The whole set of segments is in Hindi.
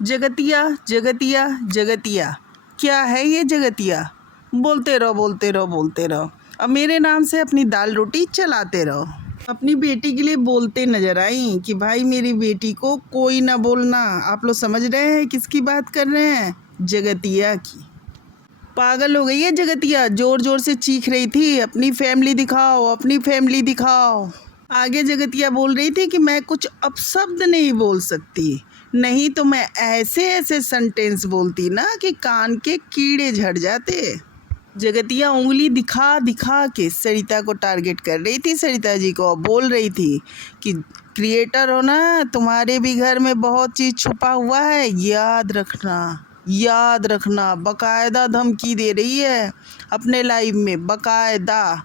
जगतिया जगतिया जगतिया, क्या है ये जगतिया? बोलते रहो बोलते रहो बोलते रहो, अब मेरे नाम से अपनी दाल रोटी चलाते रहो। अपनी बेटी के लिए बोलते नजर आई कि भाई मेरी बेटी को कोई ना बोलना। आप लोग समझ रहे हैं किसकी बात कर रहे हैं? जगतिया की। पागल हो गई है जगतिया, जोर जोर से चीख रही थी अपनी फैमिली दिखाओ, अपनी फैमिली दिखाओ। आगे जगतिया बोल रही थी कि मैं कुछ अपशब्द नहीं बोल सकती, नहीं तो मैं ऐसे ऐसे सेंटेंस बोलती ना कि कान के कीड़े झड़ जाते। जगतिया उंगली दिखा दिखा के सरिता को टारगेट कर रही थी, सरिता जी को बोल रही थी कि क्रिएटर हो ना, तुम्हारे भी घर में बहुत चीज़ छुपा हुआ है, याद रखना याद रखना। बकायदा धमकी दे रही है अपने लाइव में, बकायदा।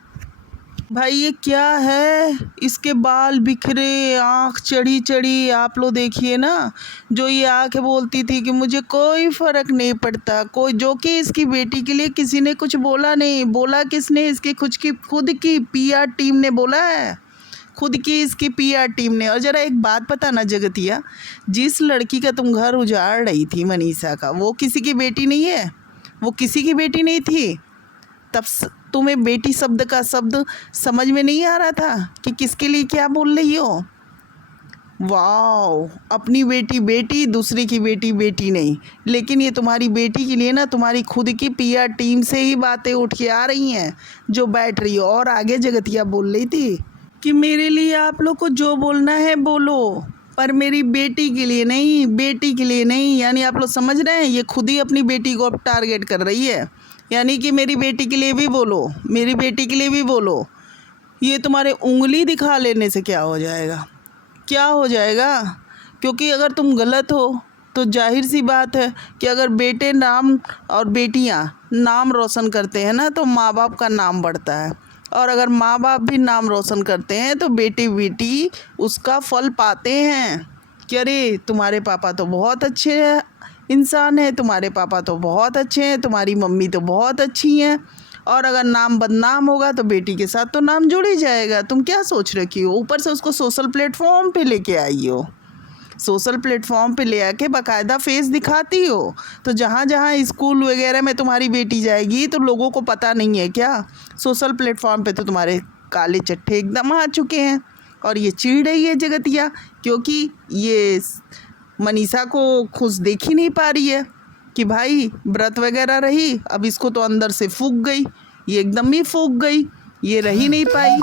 भाई ये क्या है? इसके बाल बिखरे, आँख चढ़ी चढ़ी, आप लोग देखिए ना। जो ये आके बोलती थी कि मुझे कोई फ़र्क नहीं पड़ता, कोई, जो कि इसकी बेटी के लिए किसी ने कुछ बोला नहीं। बोला किसने? इसकी खुद की पीआर टीम ने बोला है, खुद की इसकी पीआर टीम ने। और ज़रा एक बात पता ना जगतिया, जिस लड़की का तुम घर उजाड़ रही थी मनीषा का, वो किसी की बेटी नहीं है, वो किसी की बेटी नहीं थी। तब तुम्हें बेटी शब्द का शब्द समझ में नहीं आ रहा था कि किसके लिए क्या बोल रही हो? वाओ, अपनी बेटी बेटी, दूसरी की बेटी बेटी नहीं। लेकिन ये तुम्हारी बेटी के लिए ना तुम्हारी खुद की पीआर टीम से ही बातें उठ के आ रही हैं जो बैठ रही हो। और आगे जगतिया बोल रही थी कि मेरे लिए आप लोग को जो बोलना है बोलो, पर मेरी बेटी के लिए नहीं, बेटी के लिए नहीं। यानी आप लोग समझ रहे हैं, ये खुद ही अपनी बेटी को अब टारगेट कर रही है। यानी कि मेरी बेटी के लिए भी बोलो, मेरी बेटी के लिए भी बोलो। ये तुम्हारे उंगली दिखा लेने से क्या हो जाएगा? क्या हो जाएगा? क्योंकि अगर तुम गलत हो तो जाहिर सी बात है कि अगर बेटे नाम और बेटियां नाम रोशन करते हैं ना, तो माँ बाप का नाम बढ़ता है। और अगर माँ बाप भी नाम रोशन करते हैं तो बेटी बेटी उसका फल पाते हैं कि अरे तुम्हारे पापा तो बहुत अच्छे इंसान है, तुम्हारे पापा तो बहुत अच्छे हैं, तुम्हारी मम्मी तो बहुत अच्छी हैं। और अगर नाम बदनाम होगा तो बेटी के साथ तो नाम जुड़ ही जाएगा। तुम क्या सोच रखी हो? ऊपर से उसको सोशल प्लेटफॉर्म पे लेके आई हो, सोशल प्लेटफॉर्म पे ले आके बाकायदा फेस दिखाती हो। तो जहाँ जहाँ स्कूल वगैरह में तुम्हारी बेटी जाएगी तो लोगों को पता नहीं है क्या? सोशल प्लेटफॉर्म पे तो तुम्हारे काले चट्टे एकदम आ चुके हैं। और ये चिढ़ रही है जगतिया, क्योंकि ये मनीषा को खुश देख ही नहीं पा रही है कि भाई व्रत वगैरह रही, अब इसको तो अंदर से फूक गई, ये एकदम ही फूक गई, ये रह ही नहीं पाई।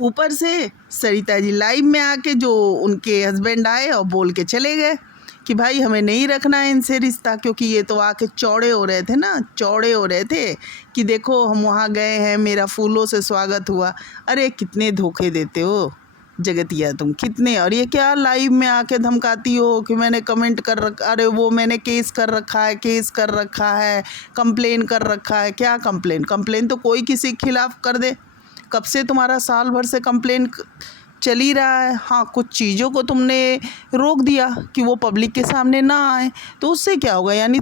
ऊपर से सरिता जी लाइव में आके जो उनके हस्बैंड आए और बोल के चले गए कि भाई हमें नहीं रखना है इनसे रिश्ता, क्योंकि ये तो आके चौड़े हो रहे थे ना, चौड़े हो रहे थे कि देखो हम वहाँ गए हैं, मेरा फूलों से स्वागत हुआ। अरे कितने धोखे देते हो जगतिया तुम, कितने। और ये क्या लाइव में आके धमकाती हो कि मैंने कमेंट कर रखा, अरे वो मैंने केस कर रखा है, केस कर रखा है, कंप्लेन कर रखा है। क्या कंप्लेन? कंप्लेन तो कोई किसी के खिलाफ कर दे। कब से तुम्हारा साल भर से कंप्लेन चल ही रहा है। हाँ, कुछ चीज़ों को तुमने रोक दिया कि वो पब्लिक के सामने ना आए, तो उससे क्या होगा? यानी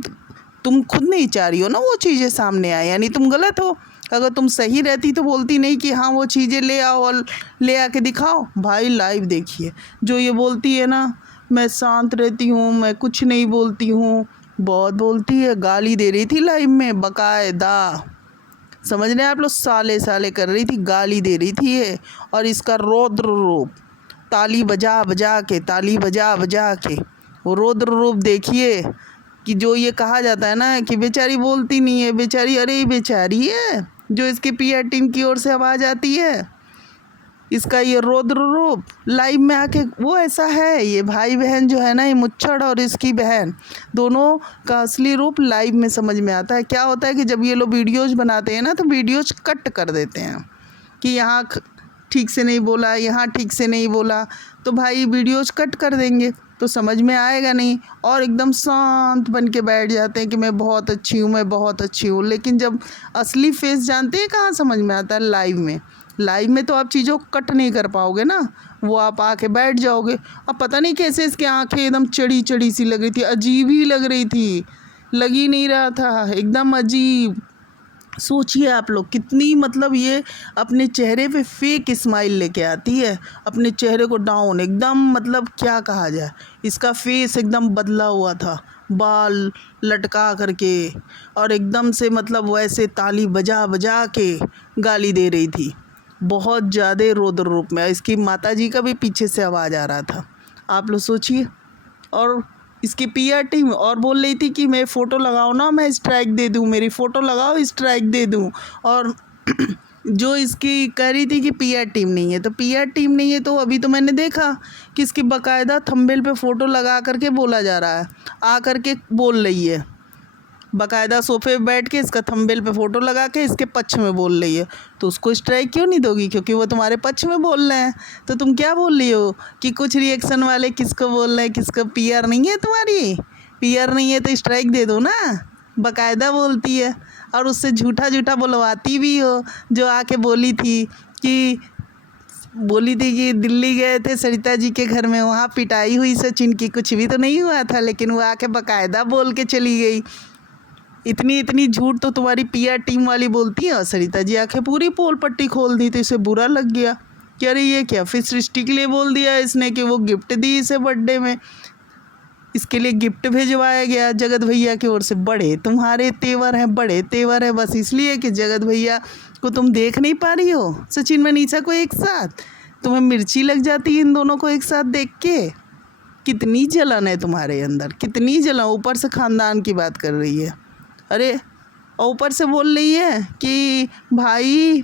तुम खुद नहीं चाह रही हो ना वो चीज़ें सामने आए, यानी तुम गलत हो। अगर तुम सही रहती तो बोलती नहीं कि हाँ वो चीज़ें ले आओ और ले आके दिखाओ। भाई लाइव देखिए, जो ये बोलती है ना मैं शांत रहती हूँ, मैं कुछ नहीं बोलती हूँ, बहुत बोलती है। गाली दे रही थी लाइव में बकायदा, समझ रहे हैं आप लोग, साले साले कर रही थी, गाली दे रही थी ये। और इसका रौद्र रूप, ताली बजा बजा के, ताली बजा बजा के वो रौद्र रूप देखिए कि जो ये कहा जाता है ना कि बेचारी बोलती नहीं है, बेचारी, अरे बेचारी है जो इसके पीआर टीम की ओर से आवाज़ आती है। इसका ये रौद्र रूप लाइव में आके वो ऐसा है। ये भाई बहन जो है ना, ये मुच्छड़ और इसकी बहन, दोनों का असली रूप लाइव में समझ में आता है। क्या होता है कि जब ये लोग वीडियोज़ बनाते हैं ना तो वीडियोज़ कट कर देते हैं कि यहाँ ठीक से नहीं बोला, यहाँ ठीक से नहीं बोला, तो भाई वीडियोज़ कट कर देंगे तो समझ में आएगा नहीं। और एकदम शांत बन के बैठ जाते हैं कि मैं बहुत अच्छी हूँ, मैं बहुत अच्छी हूँ। लेकिन जब असली फेस जानते हैं कहाँ समझ में आता है? लाइव में। लाइव में तो आप चीज़ों को कट नहीं कर पाओगे ना, वो आप आके बैठ जाओगे। अब पता नहीं कैसे इसकी आंखें एकदम चढ़ी चढ़ी सी लग रही थी, अजीब ही लग रही थी, लग ही नहीं रहा था, एकदम अजीब। सोचिए आप लोग कितनी मतलब ये अपने चेहरे पे फेक स्माइल लेके आती है, अपने चेहरे को डाउन एकदम, मतलब क्या कहा जाए, इसका फेस एकदम बदला हुआ था, बाल लटका करके, और एकदम से मतलब वैसे ताली बजा बजा के गाली दे रही थी, बहुत ज़्यादा रौद्र रूप में। इसकी माताजी का भी पीछे से आवाज़ आ रहा था, आप लोग सोचिए। और इसकी पीआर टीम और बोल रही थी कि मैं फ़ोटो लगाओ ना, मैं स्ट्राइक दे दूँ, मेरी फ़ोटो लगाओ स्ट्राइक दे दूँ। और जो इसकी कह रही थी कि पीआर टीम नहीं है, तो पीआर टीम नहीं है तो अभी तो मैंने देखा कि इसकी बाकायदा थंबनेल पे फ़ोटो लगा करके बोला जा रहा है, आ करके बोल रही है, बाकायदा सोफे पे बैठ के इसका थंबनेल पे फ़ोटो लगा के इसके पक्ष में बोल रही है। तो उसको स्ट्राइक क्यों नहीं दोगी? क्योंकि वो तुम्हारे पक्ष में बोल रहे हैं। तो तुम क्या बोल रही हो कि कुछ रिएक्शन वाले किसको बोल रहे हैं, किसको पीआर नहीं है तुम्हारी, पीआर नहीं है तो स्ट्राइक दे दो ना, बाकायदा बोलती है। और उससे झूठा झूठा बुलवाती भी हो, जो आके बोली थी कि दिल्ली गए थे सरिता जी के घर में, वहाँ पिटाई हुई सचिन की, कुछ भी तो नहीं हुआ था, लेकिन वो आके बाकायदा बोल के चली गई। इतनी इतनी झूठ तो तुम्हारी पीआर टीम वाली बोलती है। और सरिता जी आंखें पूरी पोल पट्टी खोल दी, तो इसे बुरा लग गया कि अरे ये क्या, फिर सृष्टि के लिए बोल दिया इसने कि वो गिफ्ट दी इसे बर्थडे में, इसके लिए गिफ्ट भेजवाया गया जगत भैया की ओर से। बड़े तुम्हारे तेवर हैं, बड़े तेवर हैं, बस इसलिए कि जगत भैया को तुम देख नहीं पा रही हो, सचिन मनीषा को एक साथ, तुम्हें मिर्ची लग जाती है इन दोनों को एक साथ देख के। कितनी जलन है तुम्हारे अंदर, कितनी जलन, ऊपर से खानदान की बात कर रही है। अरे और ऊपर से बोल रही है कि भाई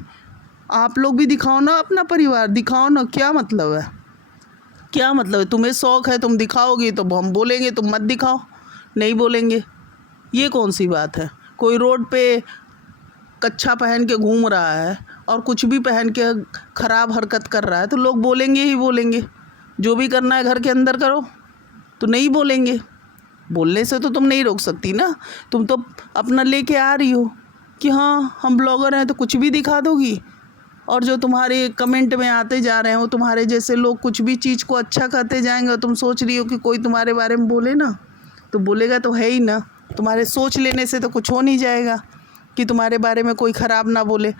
आप लोग भी दिखाओ ना, अपना परिवार दिखाओ ना। क्या मतलब है, क्या मतलब है? तुम्हें शौक़ है, तुम दिखाओगे तो हम बोलेंगे तुम मत दिखाओ, नहीं बोलेंगे, ये कौन सी बात है? कोई रोड पे कच्छा पहन के घूम रहा है और कुछ भी पहन के ख़राब हरकत कर रहा है तो लोग बोलेंगे ही बोलेंगे। जो भी करना है घर के अंदर करो, तो नहीं बोलेंगे? बोलने से तो तुम नहीं रोक सकती ना, तुम तो अपना लेके आ रही हो कि हाँ हम ब्लॉगर हैं तो कुछ भी दिखा दोगी। और जो तुम्हारे कमेंट में आते जा रहे हैं वो तुम्हारे जैसे लोग कुछ भी चीज़ को अच्छा कहते जाएंगे, और तुम सोच रही हो कि कोई तुम्हारे बारे में बोले ना, तो बोलेगा तो है ही ना, तुम्हारे सोच लेने से तो कुछ हो नहीं जाएगा कि तुम्हारे बारे में कोई ख़राब ना बोले।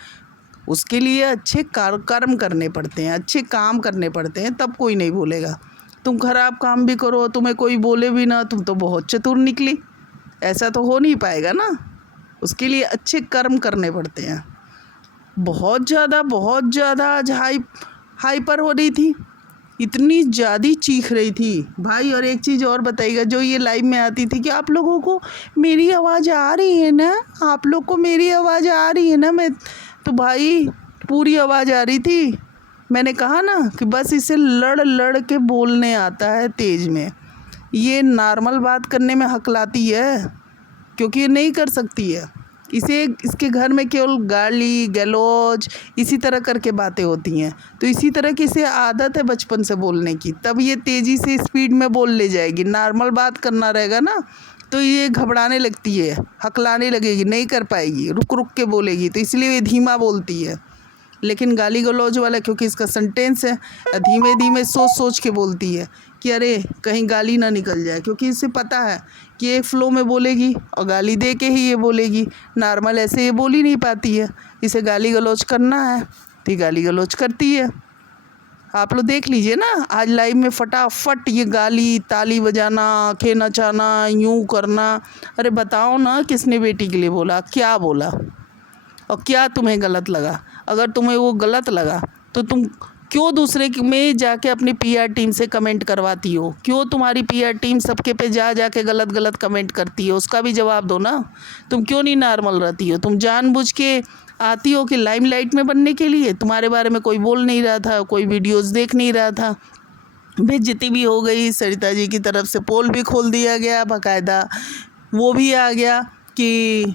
उसके लिए अच्छे कर्म करने पड़ते हैं, अच्छे काम करने पड़ते हैं, तब कोई नहीं बोलेगा। तुम खराब काम भी करो, तुम्हें कोई बोले भी ना, तुम तो बहुत चतुर निकली, ऐसा तो हो नहीं पाएगा ना। उसके लिए अच्छे कर्म करने पड़ते हैं। बहुत ज़्यादा आज हाइपर हो रही थी, इतनी ज़्यादा चीख रही थी भाई। और एक चीज़ और बताइएगा, जो ये लाइव में आती थी कि आप लोगों को मेरी आवाज़ आ रही है ना, आप लोग को मेरी आवाज़ आ रही है ना, मैं तो भाई पूरी आवाज़ आ रही थी। मैंने कहा ना कि बस इसे लड़ लड़ के बोलने आता है तेज में, ये नॉर्मल बात करने में हकलाती है, क्योंकि ये नहीं कर सकती है। इसके घर में केवल गाली गलौज इसी तरह करके बातें होती हैं, तो इसी तरह की इसे आदत है बचपन से बोलने की, तब ये तेज़ी से स्पीड में बोल ले जाएगी। नॉर्मल बात करना रहेगा ना तो ये घबराने लगती है, हकलाने लगेगी, नहीं कर पाएगी, रुक रुक के बोलेगी, तो इसलिए ये धीमा बोलती है। लेकिन गाली गलौज वाला क्योंकि इसका सेंटेंस है, धीमे धीमे सोच सोच के बोलती है कि अरे कहीं गाली ना निकल जाए, क्योंकि इसे पता है कि एक फ़्लो में बोलेगी और गाली दे के ही ये बोलेगी, नॉर्मल ऐसे ये बोल ही नहीं पाती है, इसे गाली गलौज करना है तो ये गाली गलौज करती है। आप लोग देख लीजिए ना, आज लाइव में फटाफट ये गाली, ताली बजाना, आँखें नचाना, यूँ करना। अरे बताओ ना किसने बेटी के लिए बोला, क्या बोला और क्या तुम्हें गलत लगा? अगर तुम्हें वो गलत लगा तो तुम क्यों दूसरे में जाके अपनी पीआर टीम से कमेंट करवाती हो? क्यों तुम्हारी पीआर टीम सबके पे जाके गलत गलत कमेंट करती है? उसका भी जवाब दो ना। तुम क्यों नहीं नॉर्मल रहती हो? तुम जानबूझ के आती हो कि लाइमलाइट में बनने के लिए? तुम्हारे बारे में कोई बोल नहीं रहा था, कोई वीडियोज़ देख नहीं रहा था, बेइज्जती भी हो गई, सरिता जी की तरफ से पोल भी खोल दिया गया, बाकायदा वो भी आ गया कि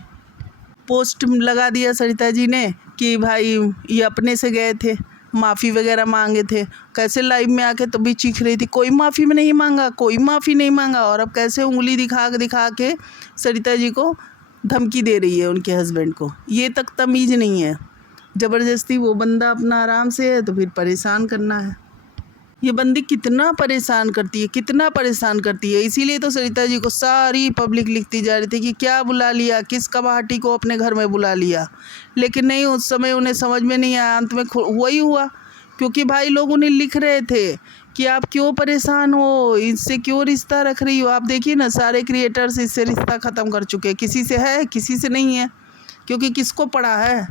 पोस्ट लगा दिया सरिता जी ने कि भाई ये अपने से गए थे, माफ़ी वगैरह मांगे थे। कैसे लाइव में आके तो भी चीख रही थी, कोई माफ़ी में नहीं मांगा, कोई माफ़ी नहीं मांगा। और अब कैसे उंगली दिखा के सरिता जी को धमकी दे रही है, उनके हस्बैंड को। ये तक तमीज़ नहीं है। ज़बरदस्ती वो बंदा अपना आराम से है तो फिर परेशान करना है। ये बंदी कितना परेशान करती है, कितना परेशान करती है। इसीलिए तो सरिता जी को सारी पब्लिक लिखती जा रही थी कि क्या बुला लिया, किस कबाहटी को अपने घर में बुला लिया। लेकिन नहीं, उस समय उन्हें समझ में नहीं आया, अंत में हुआ ही हुआ। क्योंकि भाई लोग उन्हें लिख रहे थे कि आप क्यों परेशान हो, इससे क्यों रिश्ता रख रही हो। आप देखिए ना, सारे क्रिएटर्स इससे रिश्ता ख़त्म कर चुके हैं। किसी से है, किसी से नहीं है। क्योंकि किसको पड़ा है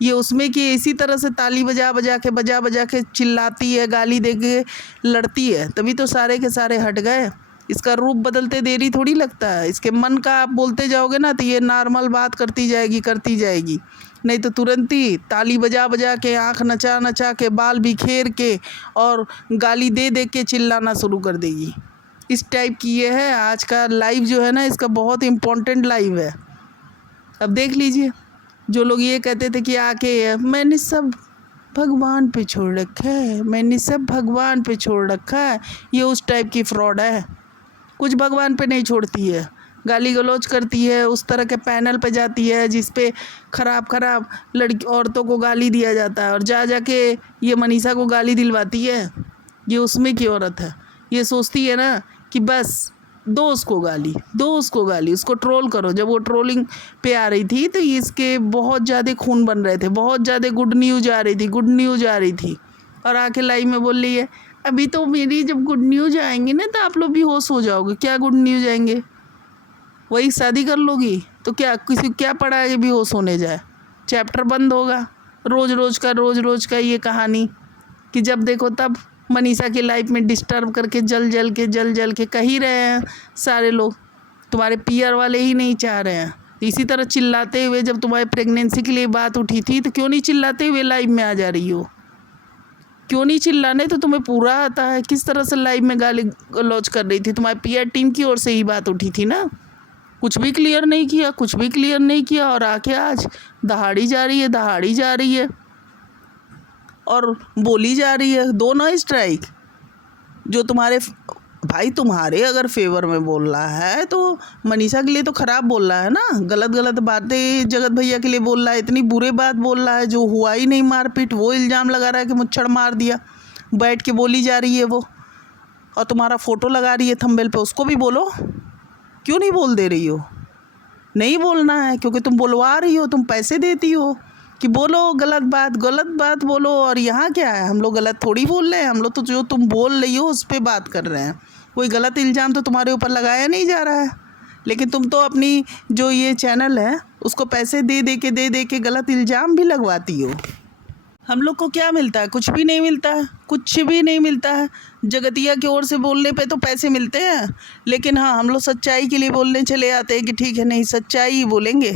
ये उसमें कि इसी तरह से ताली बजा बजा के चिल्लाती है, गाली दे के लड़ती है, तभी तो सारे के सारे हट गए। इसका रूप बदलते देरी थोड़ी लगता है। इसके मन का आप बोलते जाओगे ना तो ये नॉर्मल बात करती जाएगी, नहीं तो तुरंत ही ताली बजा के, आँख नचा नचा के, बाल बिखेर के और गाली दे दे के चिल्लाना शुरू कर देगी। इस टाइप की ये है। आज का लाइव जो है ना, इसका बहुत इम्पोर्टेंट लाइव है। अब देख लीजिए, जो लोग ये कहते थे कि आके मैंने सब भगवान पे छोड़ रखा है, मैंने सब भगवान पे छोड़ रखा है, ये उस टाइप की फ्रॉड है। कुछ भगवान पे नहीं छोड़ती है, गाली गलौज करती है, उस तरह के पैनल पे जाती है जिस पे खराब लड़की औरतों को गाली दिया जाता है, और जाके ये मनीषा को गाली दिलवाती है। ये उसमें की औरत है। ये सोचती है ना कि बस दो उसको गाली, उसको ट्रोल करो। जब वो ट्रोलिंग पे आ रही थी तो इसके बहुत ज़्यादा खून बन रहे थे, बहुत ज़्यादा गुड न्यूज़ आ रही थी, और आके लाइव में बोल रही है अभी तो मेरी जब गुड न्यूज़ आएंगे ना तो आप लोग भी होश हो जाओगे। क्या गुड न्यूज़ आएंगे? वही शादी कर लोगी तो क्या किसी क्या पड़ा है कि भी होश होने जाए? चैप्टर बंद होगा। रोज़ रोज़ का ये कहानी कि जब देखो तब मनीषा की लाइफ में डिस्टर्ब करके जल के कह ही रहे हैं सारे लोग। तुम्हारे पीआर वाले ही नहीं चाह रहे हैं। इसी तरह चिल्लाते हुए जब तुम्हारी प्रेगनेंसी के लिए बात उठी थी तो क्यों नहीं चिल्लाते हुए लाइव में आ जा रही हो? क्यों नहीं चिल्लाने? तो तुम्हें पूरा आता है। किस तरह से लाइव में गाली गलौज कर रही थी? तुम्हारी पीआर टीम की ओर से ही बात उठी थी ना। कुछ भी क्लियर नहीं किया और आके आज दहाड़ी जा रही है और बोली जा रही है। दो ना स्ट्राइक। जो तुम्हारे अगर फेवर में बोल रहा है तो मनीषा के लिए तो ख़राब बोल रहा है ना। गलत बातें जगत भैया के लिए बोल रहा है, इतनी बुरे बात बोल रहा है। जो हुआ ही नहीं मारपीट, वो इल्ज़ाम लगा रहा है कि मुच्छड़ मार दिया। बैठ के बोली जा रही है वो, और तुम्हारा फ़ोटो लगा रही है थंबनेल पे। उसको भी बोलो, क्यों नहीं बोल दे रही हो? नहीं बोलना है क्योंकि तुम बोलवा रही हो, तुम पैसे देती हो कि बोलो गलत बात बोलो। और यहाँ क्या है, हम लोग गलत थोड़ी बोल रहे हैं। हम लोग तो जो तुम बोल रही हो उस पर बात कर रहे हैं। कोई गलत इल्ज़ाम तो तुम्हारे ऊपर लगाया नहीं जा रहा है। लेकिन तुम तो अपनी जो ये चैनल है उसको पैसे दे के गलत इल्ज़ाम भी लगवाती हो। हम लोग को क्या मिलता है? कुछ भी नहीं मिलता है। जगतिया की ओर से बोलने पे तो पैसे मिलते हैं, लेकिन हाँ, हम लोग सच्चाई के लिए बोलने चले आते हैं कि ठीक है, नहीं सच्चाई ही बोलेंगे।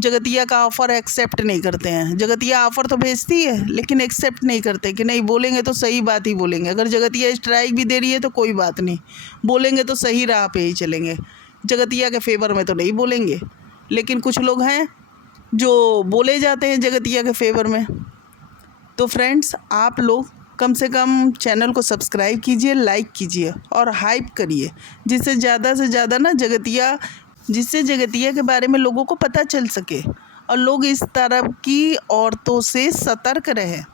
जगतिया का ऑफ़र एक्सेप्ट नहीं करते हैं। जगतिया ऑफ़र तो भेजती है लेकिन एक्सेप्ट नहीं करते कि नहीं, बोलेंगे तो सही बात ही बोलेंगे। अगर जगतिया स्ट्राइक भी दे रही है तो कोई बात नहीं, बोलेंगे तो सही राह पे ही चलेंगे। जगतिया के फेवर में तो नहीं बोलेंगे। लेकिन कुछ लोग हैं जो बोले जाते हैं जगतिया के फेवर में। तो फ्रेंड्स, आप लोग कम से कम चैनल को सब्सक्राइब कीजिए, लाइक कीजिए और हाइप करिए, जिससे ज़्यादा से ज़्यादा ना जगतिया के बारे में लोगों को पता चल सके और लोग इस तरह की औरतों से सतर्क रहें।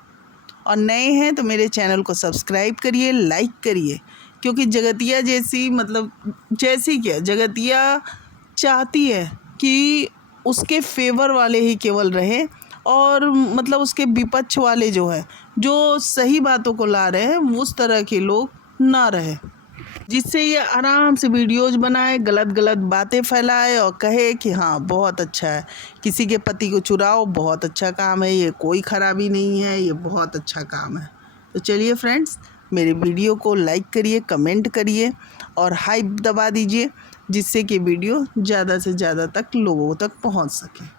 और नए हैं तो मेरे चैनल को सब्सक्राइब करिए, लाइक करिए, क्योंकि जगतिया जगतिया चाहती है कि उसके फेवर वाले ही केवल रहे, और मतलब उसके विपक्ष वाले जो सही बातों को ला रहे हैं उस तरह के लोग ना रहे, जिससे ये आराम से वीडियोज़ बनाए, गलत बातें फैलाए और कहे कि हाँ बहुत अच्छा है, किसी के पति को चुराओ, बहुत अच्छा काम है ये, कोई ख़राबी नहीं है, ये बहुत अच्छा काम है। तो चलिए फ्रेंड्स, मेरे वीडियो को लाइक करिए, कमेंट करिए और हाइप दबा दीजिए, जिससे कि वीडियो ज़्यादा से ज़्यादा तक लोगों तक पहुंच सके।